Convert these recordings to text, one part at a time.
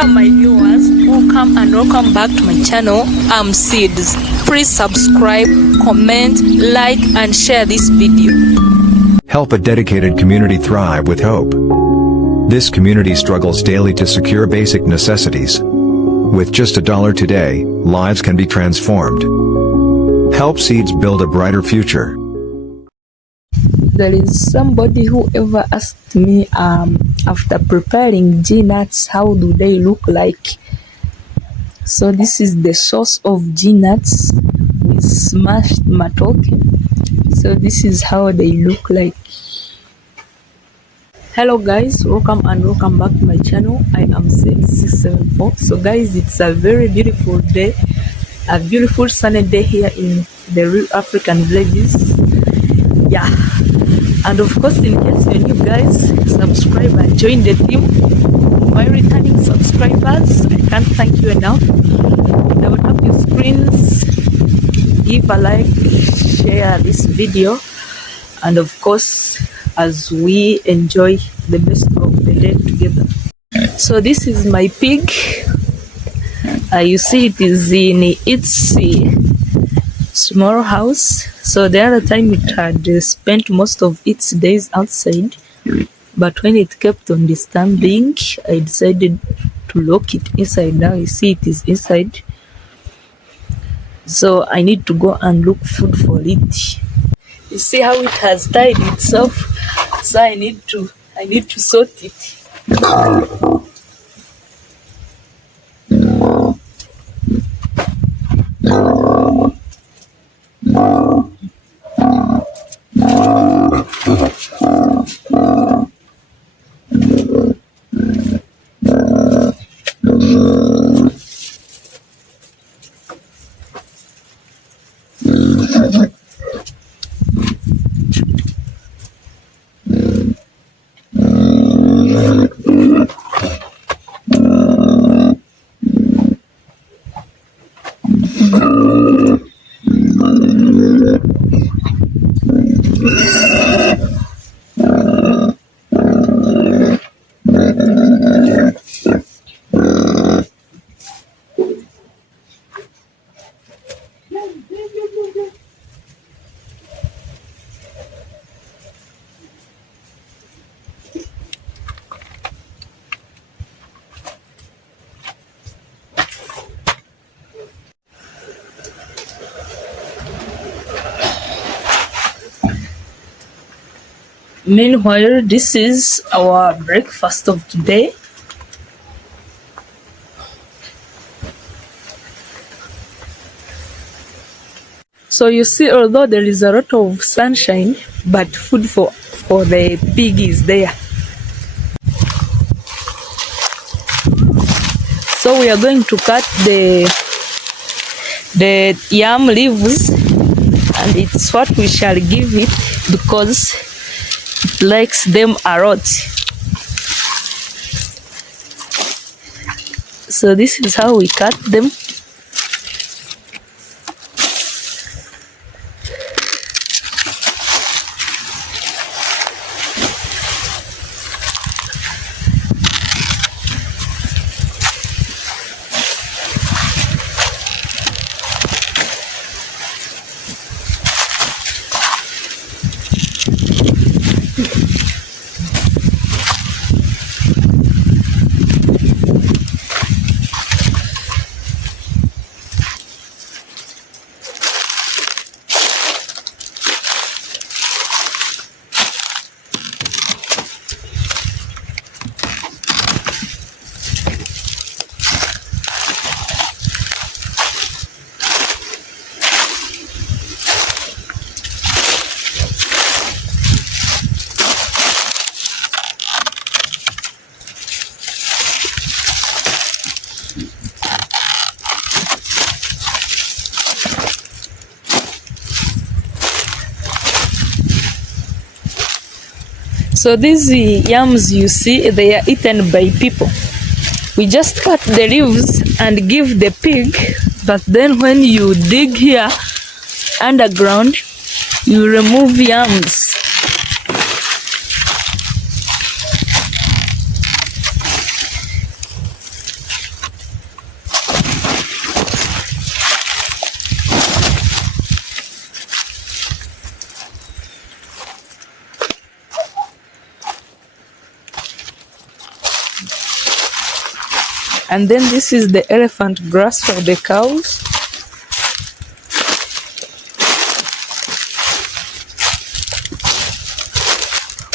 Hello my viewers, welcome back to my channel. I'm Seeds. Please subscribe, comment, like and share this video. Help a dedicated community thrive with hope. This community struggles daily to secure basic necessities. With just $1 today, lives can be transformed. Help Seeds build a brighter future. There is somebody who ever asked me after preparing G-nuts, how do they look like? So this is the sauce of G-nuts with smashed matoke. So this is how they look like. Hello guys, welcome back to my channel. I am Sid674. So guys, it's a very beautiful day, a beautiful sunny day here in the real African villages. Yeah, and of course, in case you're new guys, subscribe and join the team. My returning subscribers, I can't thank you enough. Now tap your screens, give a like, share this video, and of course, as we enjoy the best of the day together. So this is my pig. You see it is in its small house. So the other time it had spent most of its days outside, but when it kept on disturbing, I decided to lock it inside. Now you see it is inside, so I need to go and look food for it. You see how it has tied itself, so I need to sort it. Meanwhile, this is our breakfast of today. So you see, although there is a lot of sunshine, but food for the pig is there. So we are going to cut the yam leaves, and it's what we shall give it because it likes them a lot. So this is how we cut them. So these yams you see, they are eaten by people. We just cut the leaves and give the pig, but then when you dig here underground, you remove yams. And then this is the elephant grass for the cows.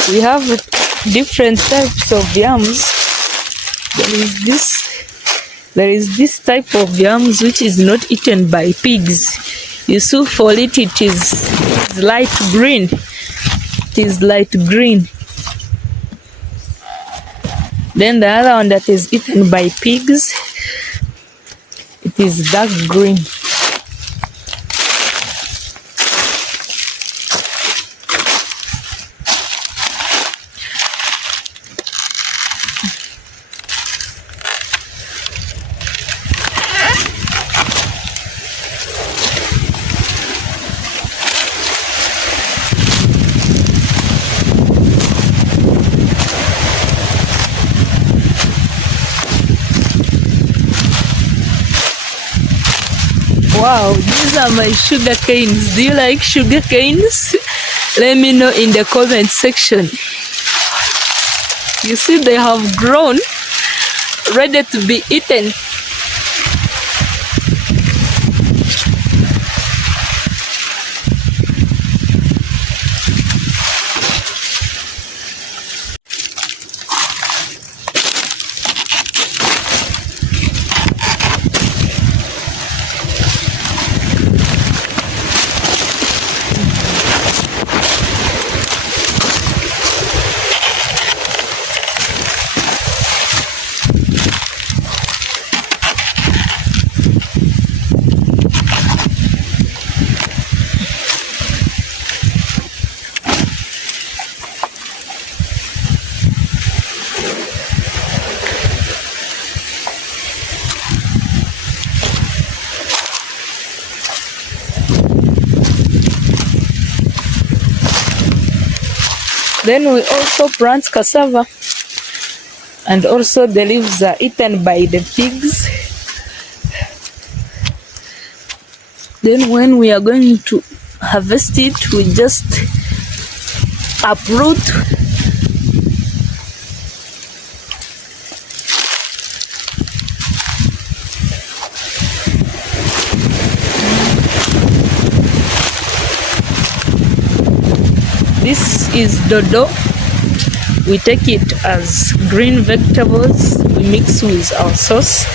We have different types of yams. There is this type of yams which is not eaten by pigs. You see, for it is light green. It is light green. Then the other one that is eaten by pigs, it is dark green. Wow, these are my sugar canes. Do you like sugar canes? Let me know in the comment section. You see, they have grown, ready to be eaten. Then we also plant cassava, and also the leaves are eaten by the pigs. Then when we are going to harvest it, we just uproot. This is dodo. We take it as green vegetables. We mix with our sauce.